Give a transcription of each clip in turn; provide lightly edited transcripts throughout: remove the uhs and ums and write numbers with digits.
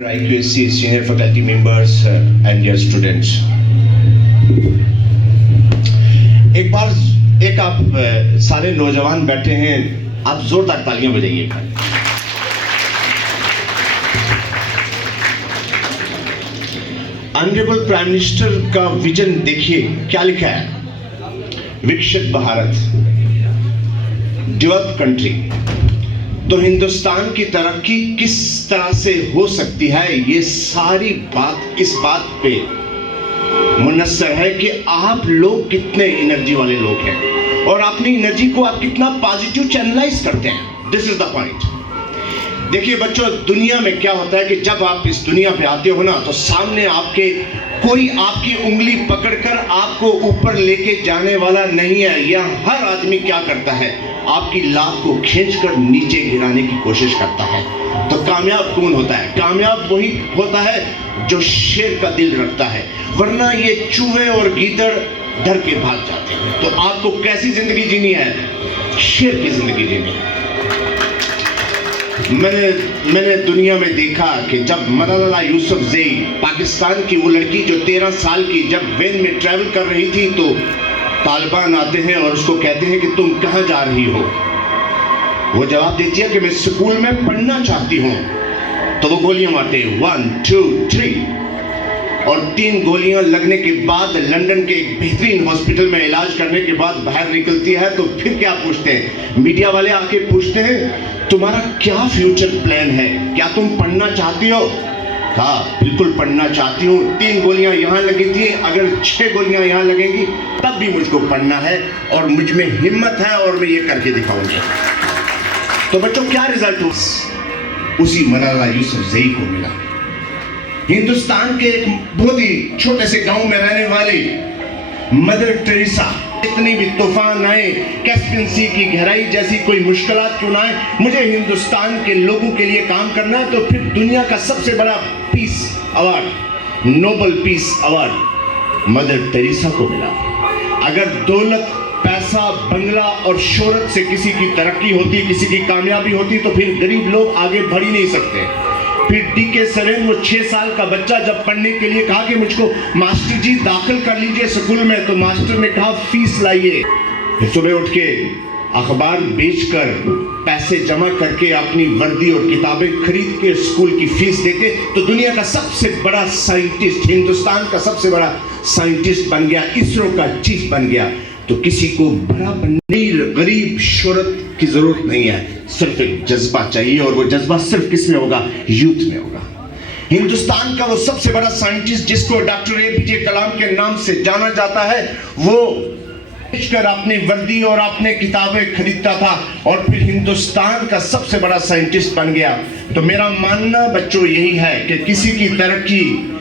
IQSC senior faculty members and dear students. एक आप सारे नौजवान बैठे हैं, आप जोरदार तालियां बजाइएगा। ऑनरेबल प्राइम मिनिस्टर का विजन देखिए, क्या लिखा है? विकसित भारत, डेवलप कंट्री। तो हिंदुस्तान की तरक्की किस तरह से हो सकती है, ये सारी बात इस बात पे मुनस्सर है कि आप लोग कितने एनर्जी वाले लोग हैं और अपनी एनर्जी को आप कितना पॉजिटिव चैनलाइज करते हैं। This is the point. देखिए बच्चों, दुनिया में क्या होता है कि जब आप इस दुनिया पे आते हो ना, तो सामने आपके कोई आपकी उंगली पकड़कर आपको ऊपर लेके जाने वाला नहीं है। यह हर आदमी क्या करता है, आपकी लात को खींचकर नीचे गिराने की कोशिश करता है। तो कामयाब कौन होता है? कामयाब वही होता है जो शेर का दिल रखता है, वरना ये चूहे और गीदड़ डर के भाग जाते हैं। तो आपको कैसी जिंदगी जीनी है? शेर की जिंदगी जीनी है। मैंने दुनिया में देखा कि जब मलाला यूसुफजई, पाकिस्तान की वो लड़की जो 13 साल की, जब वैन में ट्रैवल कर रही थी, तो तालिबान आते हैं और उसको कहते हैं कि तुम कहाँ जा रही हो। वो जवाब देती है कि मैं स्कूल में पढ़ना चाहती हूँ। तो वो गोलियां मारते हैं, 1 2 3, और 3 गोलियां लगने के बाद लंदन के एक बेहतरीन हॉस्पिटल में इलाज करने के बाद बाहर निकलती है। तो फिर क्या पूछते हैं, मीडिया वाले आके पूछते हैं, तुम्हारा क्या फ्यूचर प्लान है, क्या तुम पढ़ना चाहती हो? हाँ, बिल्कुल पढ़ना चाहती हूँ। 3 गोलियां यहाँ लगी थी, अगर 6 गोलियां यहाँ लगेंगी तब भी मुझको पढ़ना है और मुझ में हिम्मत है और मैं ये करके दिखाऊंगी। तो बच्चों, क्या रिजल्ट उसी मलाला यूसुफजई को मिला। हिंदुस्तान के एक बहुत ही छोटे से गांव में रहने वाली मदर टेरेसा, इतनी भी तूफान आए, कैस्पियन सी की गहराई जैसी कोई मुश्किलात क्यों ना आए, मुझे हिंदुस्तान के लोगों के लिए काम करना है। तो फिर दुनिया का सबसे बड़ा peace award, Nobel peace award Mother Teresa को मिला। अगर दौलत, पैसा, बंगला और शोहरत से किसी की तरक्की होती, किसी की कामयाबी होती, तो फिर गरीब लोग आगे बढ़ ही नहीं सकते। फिर डी.के. सरेन, वो 6 साल का बच्चा जब पढ़ने के लिए कहा कि मुझको मास्टर जी दाखिल कर लीजिए स्कूल में, तो मास्टर ने कहा फीस लाइए। सुबह उठ के अखबार बेचकर पैसे जमा करके अपनी वर्दी और किताबें खरीद के स्कूल की फीस देके तो दुनिया का सबसे बड़ा साइंटिस्ट, हिंदुस्तान का सबसे बड़ा साइंटिस्ट बन गया, इसरो का चीफ बन गया। तो किसी को बड़ा बनने, गरीब शोहरत की जरूरत नहीं है, सिर्फ एक जज्बा चाहिए, और वो जज्बा सिर्फ किस में होगा? यूथ में होगा। हिंदुस्तान का वो सबसे बड़ा साइंटिस्ट जिसको डॉक्टर APJ कलाम के नाम से जाना जाता है, वो बेचकर अपनी वर्दी और अपने किताबें खरीदता था और फिर हिंदुस्तान का सबसे बड़ा साइंटिस्ट बन गया। तो मेरा मानना बच्चों यही है कि किसी की तरक्की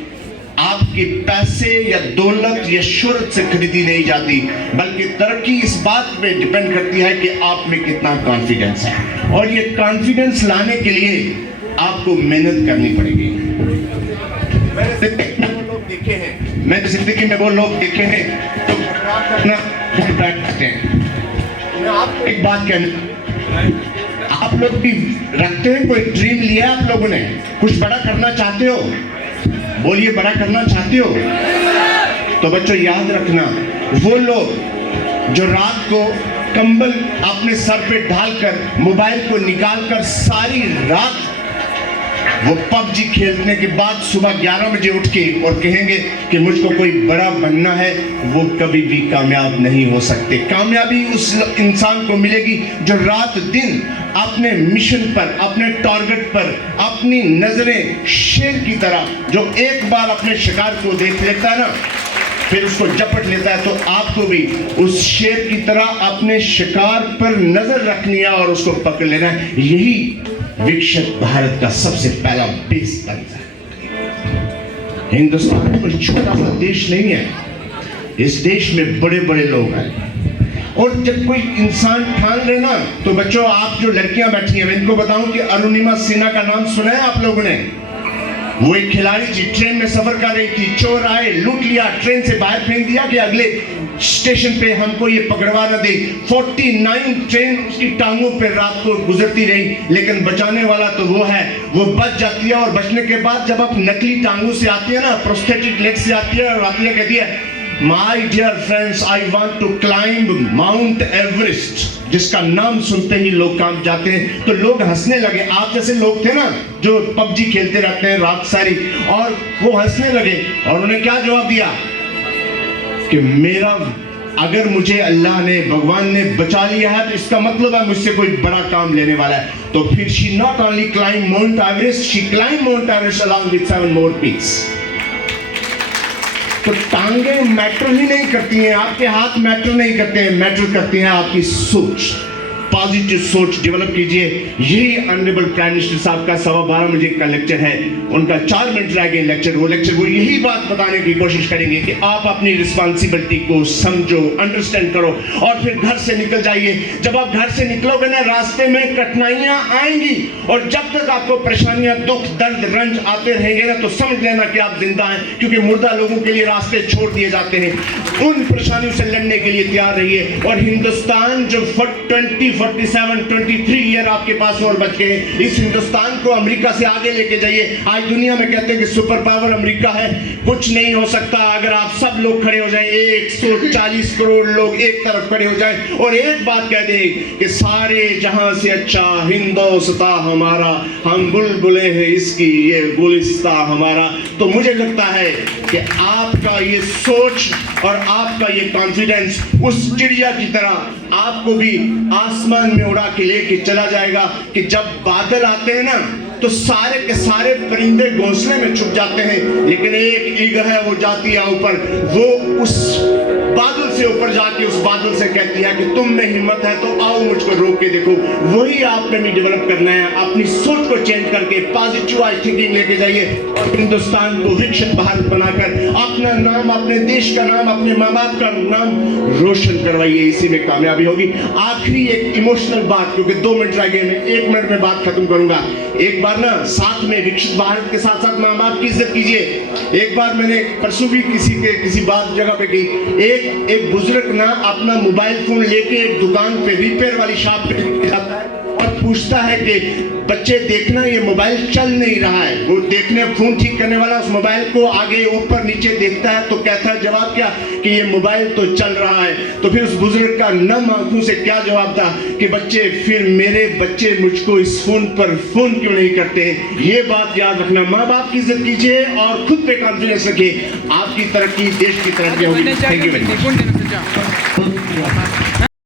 आपके पैसे या दौलत या शोहरत से खरीदी नहीं जाती, बल्कि तरक्की इस बात पे डिपेंड करती है कि आप में कितना कॉन्फिडेंस है, और ये कॉन्फिडेंस लाने के लिए आपको मेहनत करनी पड़ेगी। मैंने जिंदगी में वो लोग देखे हैं तो अपना करते हैं। मैं आपको एक बात कहना, आप लोग भी रखते हैं, कोई ड्रीम लिया आप लोगों ने, कुछ बड़ा करना चाहते हो? बोलिए, बड़ा करना चाहते हो? तो बच्चों याद रखना, वो लोग जो रात को कंबल अपने सर पे डालकर, मोबाइल को निकालकर सारी रात वो PUBG खेलने के बाद सुबह 11 बजे उठ के और कहेंगे कि मुझको कोई बड़ा बनना है, वो कभी भी कामयाब नहीं हो सकते। कामयाबी उस इंसान को मिलेगी जो रात दिन अपने मिशन पर, अपने टारगेट पर, अपनी नजरें शेर की तरह, जो एक बार अपने शिकार को देख लेता है ना, फिर उसको झपट लेता है। तो आपको भी उस शेर की तरह अपने शिकार पर नजर रखनी है और उसको पकड़ लेना है। यही विकसित भारत का सबसे पहला बेस बनता है। हिंदुस्तान कोई छोटा सा देश नहीं है, इस देश में बड़े बड़े लोग हैं। और जब कोई इंसान ठान लेना, तो बच्चों, आप जो लड़कियां बैठी हैं, मैं इनको बताऊं कि अरुणिमा सिन्हा का नाम सुना है आप लोगों ने? वो एक खिलाड़ी थी, ट्रेन में सफर कर रही थी, चोर आए, लूट लिया, ट्रेन से बाहर फेंक दिया कि अगले स्टेशन पे हमको ये पकड़वा न दे। 49 ट्रेन उसकी टांगों पे रात को गुजरती रही, लेकिन बचाने वाला तो वो है, वो बच जाती है। और बचने के बाद जब आप नकली टांगों से आती है ना, प्रोस्थेटिक लेग से आती है, और आती है कहती है, my dear friends, I want to climb Mount Everest, जिसका नाम सुनते ही लोग कांप जाते हैं। तो लोग हंसने लगे। आप जैसे लोग थे ना जो पबजी खेलते रहते हैं रात सारी, और वो हंसने लगे। और उन्हें क्या जवाब दिया कि मेरा, अगर मुझे अल्लाह ने, भगवान ने बचा लिया है, तो इसका मतलब है मुझसे कोई बड़ा काम लेने वाला है। तो फिर she not only climb Mount Everest, she climb Mount Everest along with 7 more peaks. तो टांगे मैटर ही नहीं करती हैं, आपके हाथ मैटर नहीं करते हैं, मैटर करती हैं आपकी सोच। पॉजिटिव सोच डेवलप कीजिए। यही ऑनरेबल प्राइम मिनिस्टर साहब का 12:15 बजे का लेक्चर है। उनका 4 मिनट रह गए लेक्चर। वो यही बात बताने की कोशिश करेंगे कि आप अपनी रिस्पॉन्सिबिलिटी को समझो, अंडरस्टैंड करो, और फिर घर से निकल जाइए। जब आप घर से निकलोगे ना, रास्ते में कठिनाइयां आएंगी, और जब तक आपको परेशानियां, दुख, दर्द, रंज आते रहेंगे ना, तो समझ लेना कि आप जिंदा हैं, क्योंकि मुर्दा लोगों के लिए रास्ते छोड़ दिए जाते हैं। उन परेशानियों से लड़ने के लिए तैयार रहिए। और हिंदुस्तान जो 23 ईयर आपके पास और बच गए, इस हिंदुस्तान को अमेरिका से आगे लेके जाइए। आज दुनिया में कहते हैं कि सुपर पावर अमेरिका है, कुछ नहीं हो सकता अगर आप सब लोग खड़े हो जाएं, 140 करोड़ लोग एक तरफ खड़े हो जाएं, और एक बात कह दें कि सारे जहां से अच्छा हिंदुस्तान हमारा, हम बुलबुले हैं इसकी, ये गुलिस्ता हमारा। तो मुझे लगता है कि आपका ये सोच और आपका ये कॉन्फिडेंस उस चिड़िया की तरह आपको भी आसमान में उड़ा के लेके चला जाएगा कि जब बादल आते हैं ना, तो सारे के सारे परिंदे घोंसले में छुप जाते हैं, लेकिन एक ईगल है, वो जाती है ऊपर, वो उस बादल से ऊपर जाके उस बादल से कहती है कि तुम में हिम्मत है तो आओ मुझको रोक के देखो। वही आपने भी डेवलप करना है। अपनी सोच को चेंज करके पॉजिटिव थिंकिंग लेके जाइए, और हिंदुस्तान को विकसित भारत बनाकर अपना नाम, अपने देश का नाम, अपने माँ बाप का नाम रोशन करवाइए। इसी में कामयाबी होगी। आखिरी एक इमोशनल बात, क्योंकि 2 मिनट रह गए, मैं 1 मिनट में बात खत्म करूंगा। एक बार ना साथ में विकसित भारत के साथ साथ माँ बाप की इज्जत कीजिए। एक बार मैंने परसों भी किसी बात जगह पे गई, एक बुजुर्ग ना अपना मोबाइल फोन लेके एक दुकान पे, रिपेयर वाली शॉप पे जाता है और पूछता है कि बच्चे देखना, ये मोबाइल चल नहीं रहा है। वो देखने, फोन ठीक करने वाला उस मोबाइल को आगे ऊपर नीचे देखता है, तो कहता है जवाब क्या कि ये मोबाइल तो चल रहा है। तो फिर उस बुजुर्ग का नम आंखों से क्या जवाब था कि बच्चे, फिर मेरे बच्चे मुझको इस फोन पर फोन क्यों नहीं करते हैं। ये बात याद रखना। माँ बाप की इज्जत कीजिए और खुद पे कॉन्फिडेंस रखिए। आपकी तरक्की, देश की तरक्की होगी। Thank you very much.